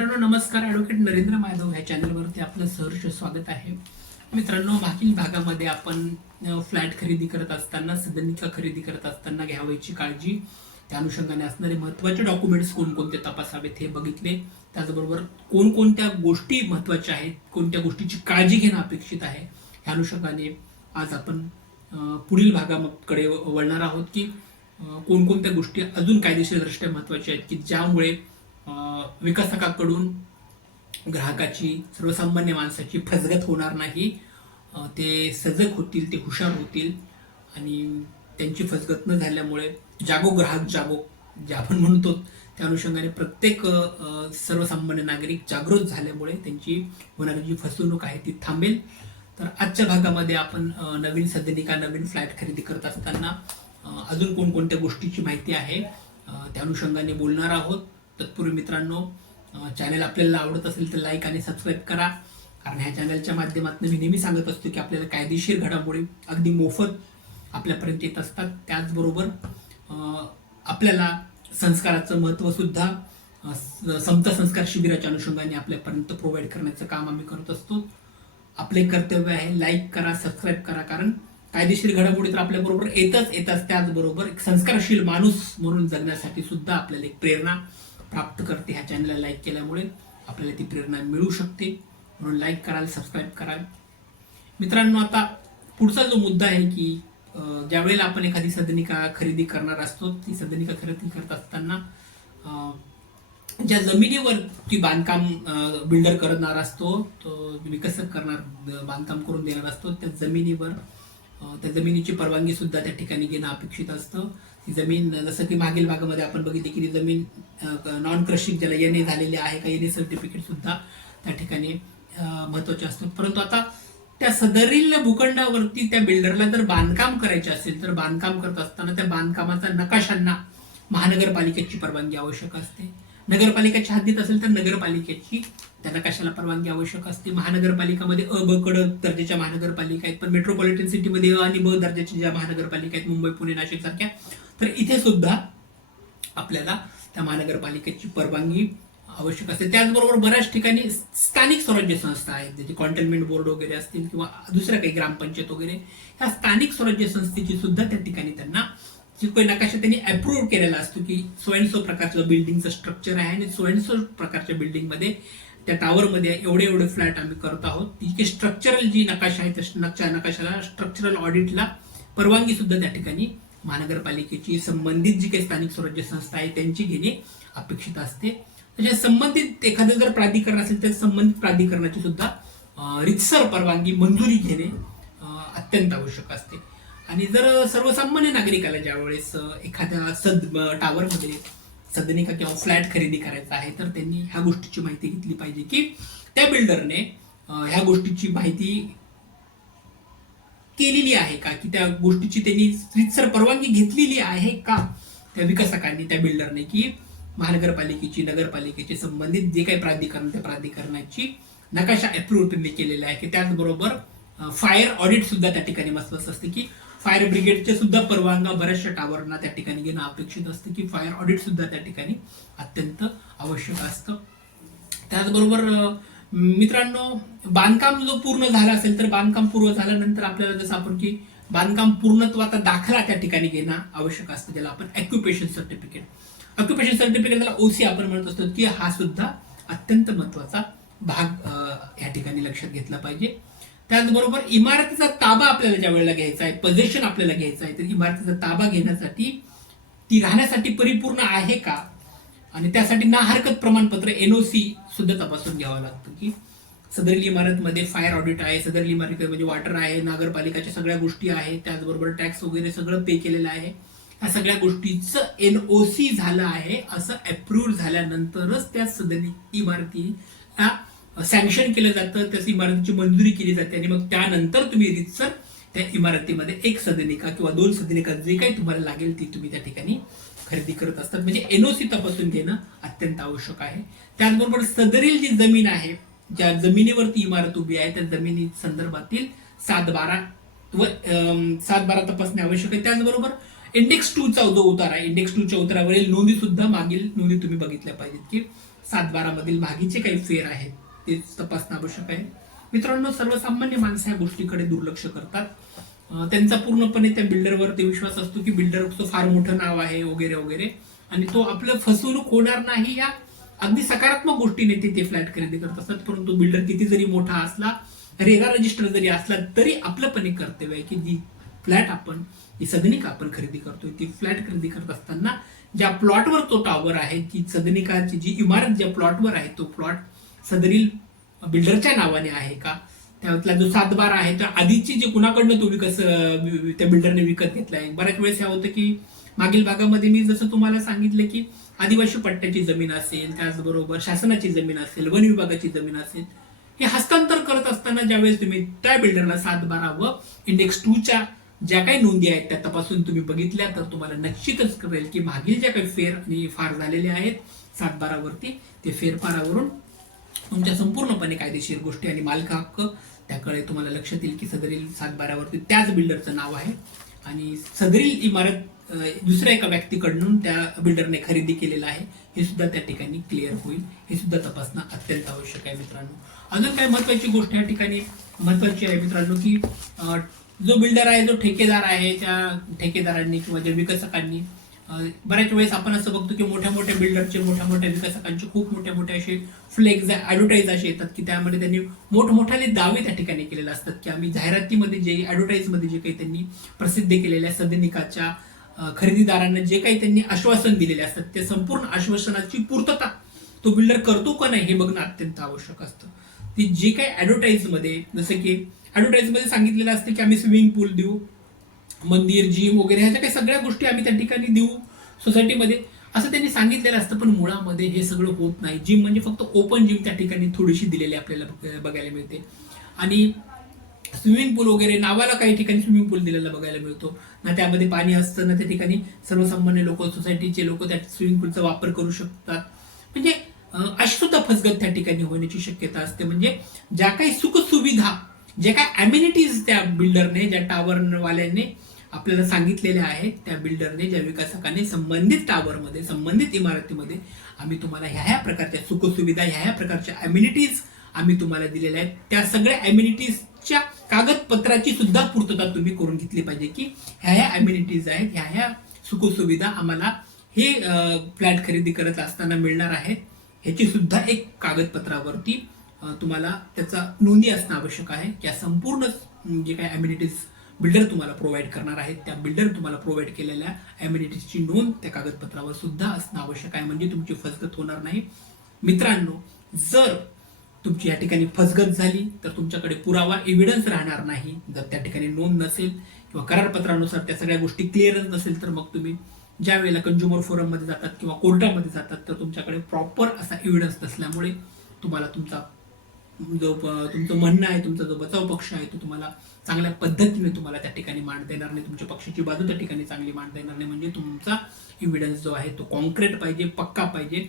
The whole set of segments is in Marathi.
मित्रांनो नमस्कार. ॲडव्होकेट नरेंद्र माधव ह्या चॅनलवरती आपलं सहर्ष स्वागत आहे. मित्रांनो, मागील भागामध्ये आपण फ्लॅट खरेदी करत असताना, सदनिका खरेदी करत असताना घ्यावयाची काळजी, त्या अनुषंगाने असणारे महत्त्वाचे डॉक्युमेंट्स कोणकोणते तपासावेत हे बघितले. त्याचबरोबर कोणकोणत्या गोष्टी महत्त्वाच्या आहेत, कोणत्या गोष्टीची काळजी घेणं अपेक्षित आहे, ह्या अनुषंगाने आज आपण पुढील भागाकडे वळणार आहोत की कोणकोणत्या गोष्टी अजून कायदेशीरदृष्ट्या महत्त्वाच्या आहेत की ज्यामुळे विकासकाकडून ग्राहकाची, सर्वसामान्य माणसाची फसगत होणार नाही, ते सजग होतील, ते हुशार होतील आणि त्यांची फसगत न झाल्यामुळे जागो ग्राहक जागो जे आपण म्हणतो त्या अनुषंगाने प्रत्येक सर्वसामान्य नागरिक जागृत झाल्यामुळे त्यांची होणारी जी फसवणूक आहे ती थांबेल. तर आजच्या भागामध्ये आपण नवीन सदनिका, नवीन फ्लॅट खरेदी करत असताना अजून कोणकोणत्या गोष्टीची माहिती आहे त्या अनुषंगाने बोलणार आहोत. तत्पूर्वी मित्रांनो, चॅनल आपल्याला आवडत असेल तर लाईक आणि सबस्क्राईब करा, कारण ह्या चॅनलच्या माध्यमातून मी नेहमी सांगत असतो की आपल्याला कायदेशीर घडामोडी अगदी मोफत आपल्यापर्यंत येत असतात. त्याचबरोबर आपल्याला संस्काराचं महत्त्व सुद्धा समता संस्कार शिबिराच्या अनुषंगाने आपल्यापर्यंत प्रोव्हाइड करण्याचं काम आम्ही करत असतो. आपले कर्तव्य आहे लाईक करा, सबस्क्राईब करा, कारण कायदेशीर घडामोडी तर आपल्याबरोबर येतच. त्याचबरोबर एक संस्कारशील माणूस म्हणून जगण्यासाठी सुद्धा आपल्याला एक प्रेरणा प्राप्त करते. ह्या चॅनलला लाईक केल्यामुळे आपल्याला ती प्रेरणा मिळू शकते. म्हणून लाईक कराल, सबस्क्राईब कराल. मित्रांनो, आता पुढचा जो मुद्दा आहे की ज्यावेळेला आपण एखादी सदनिका खरेदी करणार असतो, ती सदनिका खरेदी करत असताना ज्या जमिनीवरती बांधकाम बिल्डर करणार असतो, तो विकसक करणार, बांधकाम करून देणार असतो, त्या जमिनीवर त्या जमिनीची परवानगी सुद्धा त्या ठिकाणी घेणं अपेक्षित असतं. ती जमीन, जसं की मागील भागामध्ये आपण बघितले की ती जमीन नॉन क्रशिंग, ज्याला एनए झालेले आहे का, एनए सर्टिफिकेट सुद्धा त्या ठिकाणी महत्वाचे असतात. परंतु आता त्या सदरील भूखंडावरती त्या बिल्डरला जर बांधकाम करायचे असेल तर बांधकाम करत असताना त्या बांधकामाचा नकाशांना महानगरपालिकेची परवानगी आवश्यक असते. नगरपालिकेच्या हद्दीत असेल तर नगरपालिकेची त्या नकाशाला परवानगी आवश्यक असते. महानगरपालिकामध्ये अ, ब, क दर्जाच्या महानगरपालिका आहेत, पण मेट्रोपॉलिटन सिटीमध्ये अ आणि ब दर्जाच्या ज्या महानगरपालिका आहेत, मुंबई, पुणे, नाशिक सारख्या, तर इथे सुद्धा आपल्याला त्या महानगरपालिकेची परवानगी आवश्यक असते. त्याचबरोबर बऱ्याच ठिकाणी स्थानिक स्वराज्य संस्था आहेत, ज्याचे कॉन्टेनमेंट बोर्ड वगैरे असतील किंवा दुसऱ्या काही ग्रामपंचायत वगैरे, ह्या स्थानिक स्वराज्य संस्थेची सुद्धा त्या ठिकाणी त्यांना जो काही नकाशा त्यांनी अप्रूव्ह केलेला असतो की सो अँड सो प्रकारचं बिल्डिंगचं स्ट्रक्चर आहे आणि सो अँड सो प्रकारच्या बिल्डिंगमध्ये, त्या टावरमध्ये एवढे फ्लॅट आम्ही करत आहोत, ती स्ट्रक्चरल जी नकाशा आहे त्या नकाशाला स्ट्रक्चरल ऑडिटला परवानगी सुद्धा त्या ठिकाणी महानगरपालिकेची, संबंधित जी काही स्थानिक स्वराज्य संस्था आहे त्यांची घेणे अपेक्षित असते. म्हणजे संबंधित एखादं जर प्राधिकरण असेल तर संबंधित प्राधिकरणाची सुद्धा रितसर परवानगी, मंजुरी घेणे अत्यंत आवश्यक असते. आणि जर सर्वसामान्य नागरिकाला ज्यावेळेस एखाद्या टावरमध्ये सदनिका किंवा फ्लॅट खरेदी करायचा आहे तर त्यांनी ह्या गोष्टीची माहिती घेतली पाहिजे की त्या बिल्डरने ह्या गोष्टीची माहिती केलेली आहे का, की त्या गोष्टीची त्यांनी रितसर परवानगी घेतलेली आहे का त्या विकासकांनी, त्या बिल्डरने, की महानगरपालिकेची, नगरपालिकेची संबंधित जे काही प्राधिकरण, त्या प्राधिकरणाची नकाशा अप्रूव्ह त्यांनी केलेला आहे की. त्याचबरोबर फायर ऑडिट सुद्धा त्या ठिकाणी महत्त्वाचं असते की फायर ब्रिगेडचे सुद्धा परवानगा बऱ्याचशा टावरना त्या ठिकाणी घेणं अपेक्षित असतं की फायर ऑडिट सुद्धा त्या ठिकाणी अत्यंत आवश्यक असतं. त्याचबरोबर मित्रांनो, बांधकाम जो पूर्ण झाला असेल तर बांधकाम पूर्ण झाल्यानंतर आपल्याला जसं आपण की बांधकाम पूर्णत्वाचा दाखला त्या ठिकाणी घेणं आवश्यक असतं, ज्याला आपण ऑक्युपेशन सर्टिफिकेट, ऑक्युपेशन सर्टिफिकेट त्याला ओसी आपण म्हणत असतो, की हा सुद्धा अत्यंत महत्वाचा भाग या ठिकाणी लक्षात घेतला पाहिजे. त्याचबरोबर इमारतीचा ताबा आपल्याला ज्या वेळेला घ्यायचा आहे, पोझेशन आपल्याला घ्यायचं आहे, तर इमारतीचा ताबा घेण्यासाठी ती राहण्यासाठी परिपूर्ण आहे का, आणि त्यासाठी ना हरकत प्रमाणपत्र एनओसी सुद्धा तपासून घ्यावं लागतं की सदरील इमारतमध्ये फायर ऑडिट आहे, सदरील इमारतीमध्ये वाटर आहे, नगरपालिकाच्या सगळ्या गोष्टी आहेत, त्याचबरोबर टॅक्स वगैरे सगळं पे केलेलं आहे, ह्या सगळ्या गोष्टीचं एनओसी झालं आहे असं अप्रूव्ह झाल्यानंतरच त्या इमारतीला सँक्शन केलं जातं, त्याच इमारतीची मंजुरी केली जाते आणि मग त्यानंतर तुम्ही रितसर त्या इमारतीमध्ये एक सदनिका किंवा 2 सदनिका जे काही तुम्हाला लागेल ती तुम्ही त्या ठिकाणी खरेदी करत असतात. म्हणजे एनओसी तपासून घेणं अत्यंत आवश्यक आहे. त्याचबरोबर सदरील जी जमीन आहे, ज्या जमिनीवरती इमारत उभी आहे, त्या जमिनी संदर्भातील 7-12 तपासणे आवश्यक आहे. त्याचबरोबर इंडेक्स 2चा जो उतारा आहे, इंडेक्स 2च्या उतारावरील नोंदी सुद्धा मागील नोंदी तुम्ही बघितल्या पाहिजेत की 7-12 मधील भागीचे काही फेर आहेत ते तपासणं आवश्यक आहे. मित्रांनो, सर्वसामान्य माणसं या गोष्टीकडे दुर्लक्ष करतात. त्यांचा पूर्णपणे त्या बिल्डरवर ते विश्वास असतो की बिल्डरचं फार मोठं नाव आहे वगैरे वगैरे, आणि तो आपलं फसवणूक होणार नाही या अगदी सकारात्मक गोष्टीने ते फ्लॅट खरेदी करत असतात. परंतु बिल्डर किती जरी मोठा असला, रेरा रजिस्टर जरी असला, तरी आपलं पण एक कर्तव्य आहे की जी फ्लॅट आपण, जी सदनिका आपण खरेदी करतोय, ती फ्लॅट खरेदी करत असताना ज्या प्लॉटवर तो टॉवर आहे, ती सदनिकाची जी इमारत ज्या प्लॉटवर आहे, तो प्लॉट सदरील बिल्डरच्या नावाने आहे का, त्यातला जो 7-12 आहे तर आधीची जे कुणाकडनं तो त्या बिल्डरने विकत घेतलाय. बऱ्याच वेळेस हे होतं की मागील भागामध्ये मी जसं तुम्हाला सांगितलं की आदिवासी पट्ट्याची जमीन असेल, त्याचबरोबर शासनाची जमीन असेल, वन विभागाची जमीन असेल, हे हस्तांतर करत असताना ज्यावेळेस तुम्ही त्या बिल्डरला 7-12 व इंडेक्स 2च्या ज्या काही नोंदी आहेत त्या तपासून तुम्ही बघितल्या, तर तुम्हाला निश्चितच कळेल की मागील ज्या काही फेर आणि फार झालेले आहेत 7-12 वरती, ते फेरफारावरून तुमच्या संपूर्णपणे कायदेशीर गोष्टी आणि मालक हक्क त्याकडे तुम्हाला लक्षात येईल की सदरील 7-12 वरती त्याच बिल्डरचं नाव आहे आणि सदरील इमारत दुसऱ्या एका व्यक्तीकडून त्या बिल्डरने खरेदी केलेला आहे, हे सुद्धा त्या ठिकाणी क्लिअर होईल. हे सुद्धा तपासणं अत्यंत आवश्यक आहे मित्रांनो. अजून काय महत्वाची गोष्ट या ठिकाणी महत्वाची आहे मित्रांनो की जो बिल्डर आहे, जो ठेकेदार आहे, त्या ठेकेदारांनी किंवा ज्या विकसकांनी बऱ्याच वेळेस आपण असं बघतो की मोठ्या मोठ्या बिल्डरचे, मोठ्या मोठ्या विकसकांचे खूप मोठे मोठे असे फ्लेक्स, ऍडव्हर्टाईज असे येतात की त्यामध्ये त्यांनी मोठमोठाले दावे त्या ठिकाणी केलेले असतात की आम्ही जाहिरातीमध्ये जे ऍडव्हर्टाईजमध्ये जे काही त्यांनी प्रसिद्ध केलेल्या सदनिकाच्या खरेदीदारांना जे काही त्यांनी आश्वासन दिलेले असतात, त्या संपूर्ण आश्वासनाची पूर्तता तो बिल्डर करतो का नाही हे बघणं अत्यंत आवश्यक असतं. ती जे काही ऍडव्हर्टाईजमध्ये, जसं की ऍडव्हर्टाईजमध्ये सांगितलेलं असतं की आम्ही स्विमिंग पूल देऊ, मंदिर, जिम वगैरे ह्याच्या काही सगळ्या गोष्टी आम्ही त्या ठिकाणी देऊ सोसायटीमध्ये, असं त्यांनी सांगितलेलं असतं. पण मुळामध्ये हे सगळं होत नाही. जिम म्हणजे फक्त ओपन जिम त्या ठिकाणी थोडीशी दिलेली आपल्याला बघायला मिळते, आणि स्विमिंग पूल वगैरे नावाला काही ठिकाणी स्विमिंग पूल दिलेला बघायला मिळतो ना, त्यामध्ये पाणी असतं ना, त्या ठिकाणी सर्वसामान्य लोक, सोसायटीचे लोक त्या स्विमिंग पूलचा वापर करू शकतात. म्हणजे अशी सुद्धा फसगत त्या ठिकाणी होण्याची शक्यता असते. म्हणजे ज्या काही सुखसुविधा, जे काय अम्युनिटीज त्या बिल्डरने, ज्या टावरवाल्याने आपल्याला सांगितलेल्या आहेत, त्या बिल्डरने, ज्या विकासकाने संबंधित टावरमध्ये, संबंधित इमारतीमध्ये आम्ही तुम्हाला ह्या प्रकारच्या सुखसुविधा, ह्या प्रकारच्या अम्युनिटीज आम्ही तुम्हाला दिलेल्या आहेत, त्या सगळ्या अम्युनिटीजच्या कागदपत्राची सुद्धा पूर्तता तुम्ही करून घेतली पाहिजे की ह्या अम्युनिटीज आहेत, ह्या सुखसुविधा आम्हाला हे फ्लॅट खरेदी करत असताना मिळणार आहेत, ह्याची सुद्धा एक कागदपत्रावरती तुम्हाला त्याचा नोंदी असणं आवश्यक आहे. या संपूर्ण जे काही अम्युनिटीज बिल्डर तुम्हाला प्रोव्हाइड करणार आहेत, त्या बिल्डर तुम्हाला प्रोव्हाइड केलेल्या अम्युनिटीजची नोंद त्या कागदपत्रावर सुद्धा असणं आवश्यक आहे, म्हणजे तुमची फसगत होणार नाही. मित्रांनो, जर तुमची या ठिकाणी फसगत झाली तर तुमच्याकडे पुरावा, एव्हिडन्स राहणार नाही. जर त्या ठिकाणी नोंद नसेल किंवा करारपत्रानुसार त्या सगळ्या गोष्टी क्लिअरच नसेल, तर मग तुम्ही ज्या वेळेला कंझ्युमर फोरममध्ये जातात किंवा कोर्टामध्ये जातात, तर तुमच्याकडे प्रॉपर असा एव्हिडन्स नसल्यामुळे तुम्हाला तुमचं म्हणणं आहे, तुमचा जो बचाव पक्ष आहे, तो तुम्हाला चांगल्या पद्धतीने तुम्हाला त्या ठिकाणी मांडता येणार नाही, तुमच्या पक्षाची बाजू त्या ठिकाणी चांगली मांडता येणार नाही. म्हणजे तुमचा एव्हिडन्स जो आहे तो कॉन्क्रीट पाहिजे, पक्का पाहिजे,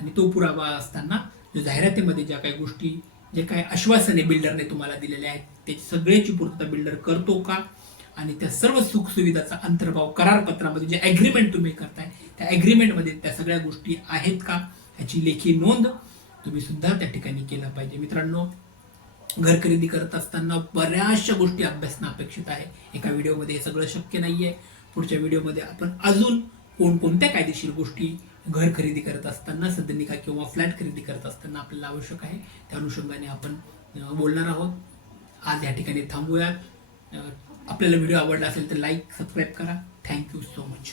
आणि तो पुरावा असताना जो जाहिरातीमध्ये ज्या काही गोष्टी, जे काही आश्वासने बिल्डरने तुम्हाला दिलेल्या आहेत, ते सगळ्याची पूर्तता बिल्डर करतो का, आणि त्या सर्व सुखसुविधाचा अंतर्भाव करारपत्रामध्ये जे ॲग्रीमेंट तुम्ही करताय त्या ॲग्रीमेंटमध्ये त्या सगळ्या गोष्टी आहेत का, ह्याची लेखी नोंद तुम्ही सुद्धा त्या ठिकाणी केला पाहिजे. मित्रांनो, घर खरेदी करत असताना बऱ्याचशा गोष्टी अभ्यासणं अपेक्षित आहे. एका व्हिडिओमध्ये हे सगळं शक्य नाहीये. पुढच्या व्हिडिओमध्ये आपण अजून कोणकोणत्या कायदेशीर गोष्टी घर खरेदी करत असताना, सदनिका किंवा फ्लॅट खरेदी करत असताना आपल्याला आवश्यक आहे, त्या अनुषंगाने आपण बोलणार आहोत. आज या ठिकाणी थांबूयात. आपल्याला व्हिडिओ आवडला असेल तर लाईक, सबस्क्राईब करा. Thank you so much.